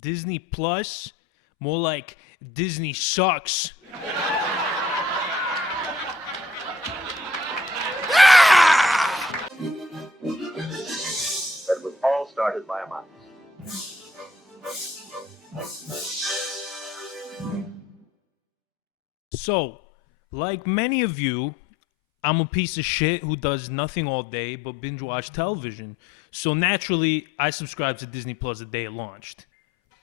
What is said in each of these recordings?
Disney Plus? More like Disney sucks. That was all started by a mouse. So, like many of you, I'm a piece of shit who does nothing all day but binge watch television. So naturally, I subscribed to Disney Plus the day it launched.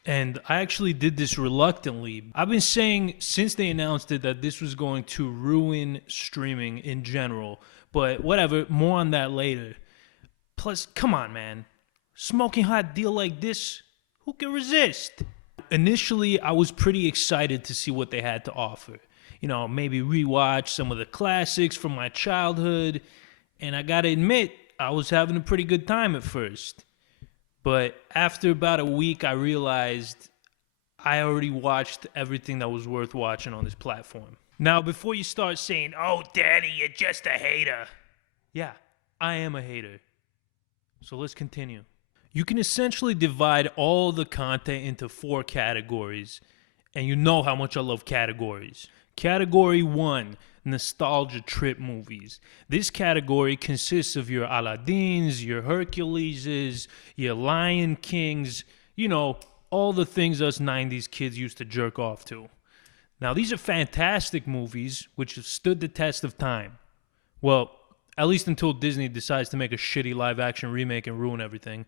And I actually did this reluctantly. I've been saying since they announced it that this was going to ruin streaming in general. But whatever, more on that later. Plus, come on, man. Smoking hot deal like this, who can resist? Initially, I was pretty excited to see what they had to offer. You know, maybe rewatch some of the classics from my childhood. And I gotta admit, I was having a pretty good time at first. But after about a week, I realized I already watched everything that was worth watching on this platform. Now, before you start saying, "Oh, Daddy, you're just a hater." Yeah, I am a hater. So let's continue. You can essentially divide all the content into 4 categories. And you know how much I love categories. Category 1, nostalgia trip movies. This category consists of your Aladdins, your Herculeses, your Lion Kings, you know, all the things us 90s kids used to jerk off to. Now, these are fantastic movies which have stood the test of time. Well, at least until Disney decides to make a shitty live-action remake and ruin everything.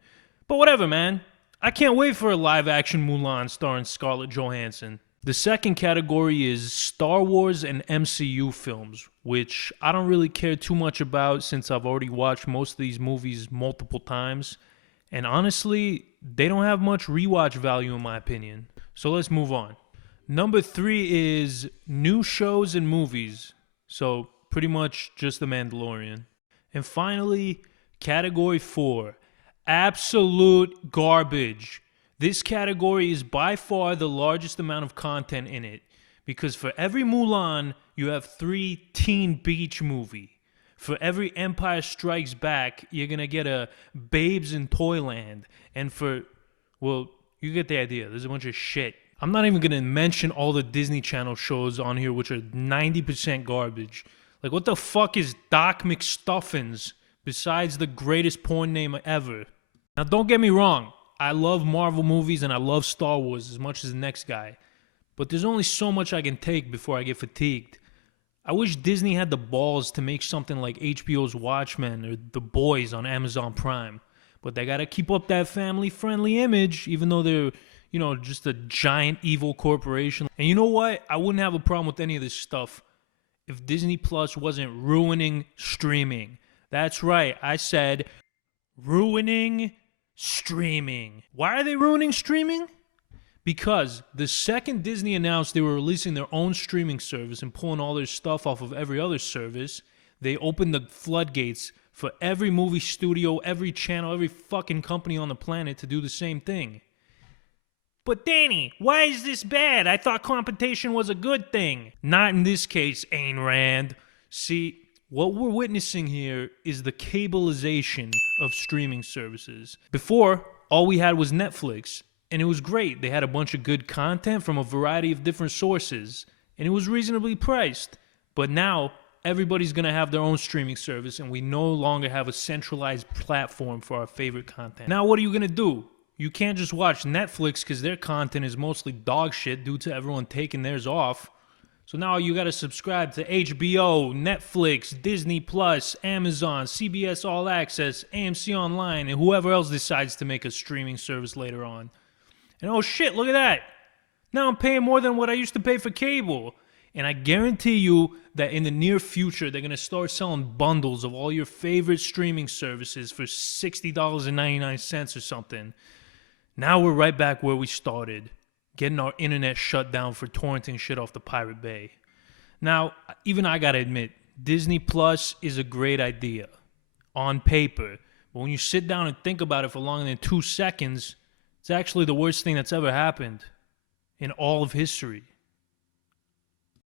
But whatever, man. I can't wait for a live-action Mulan starring Scarlett Johansson. The second category is Star Wars and MCU films, which I don't really care too much about since I've already watched most of these movies multiple times. And honestly, they don't have much rewatch value in my opinion. So let's move on. Number 3 is new shows and movies. So pretty much just The Mandalorian. And finally, category 4, absolute garbage. This category is by far the largest amount of content in it because for every Mulan, you have 3 Teen Beach movie. For every Empire Strikes Back, you're going to get a Babes in Toyland. And for, well, you get the idea. There's a bunch of shit. I'm not even going to mention all the Disney Channel shows on here, which are 90% garbage. Like, what the fuck is Doc McStuffins besides the greatest porn name ever? Now, don't get me wrong. I love Marvel movies and I love Star Wars as much as the next guy. But there's only so much I can take before I get fatigued. I wish Disney had the balls to make something like HBO's Watchmen or The Boys on Amazon Prime. But they gotta keep up that family-friendly image, even though they're, you know, just a giant evil corporation. And you know what? I wouldn't have a problem with any of this stuff if Disney Plus wasn't ruining streaming. That's right, I said ruining streaming. Why are they ruining streaming? Because the second Disney announced they were releasing their own streaming service and pulling all their stuff off of every other service, they opened the floodgates for every movie studio, every channel, every fucking company on the planet to do the same thing. But Danny, why is this bad? I thought competition was a good thing. Not in this case, Ayn Rand. See, what we're witnessing here is the cableization of streaming services. Before, all we had was Netflix, and it was great. They had a bunch of good content from a variety of different sources, and it was reasonably priced. But now, everybody's going to have their own streaming service, and we no longer have a centralized platform for our favorite content. Now, what are you going to do? You can't just watch Netflix because their content is mostly dog shit due to everyone taking theirs off. So now you got to subscribe to HBO, Netflix, Disney Plus, Amazon, CBS All Access, AMC Online, and whoever else decides to make a streaming service later on. And oh shit, look at that. Now I'm paying more than what I used to pay for cable. And I guarantee you that in the near future, they're going to start selling bundles of all your favorite streaming services for $60.99 or something. Now we're right back where we started, getting our internet shut down for torrenting shit off the Pirate Bay. Now, even I gotta admit, Disney Plus is a great idea on paper. But when you sit down and think about it for longer than 2 seconds, it's actually the worst thing that's ever happened in all of history.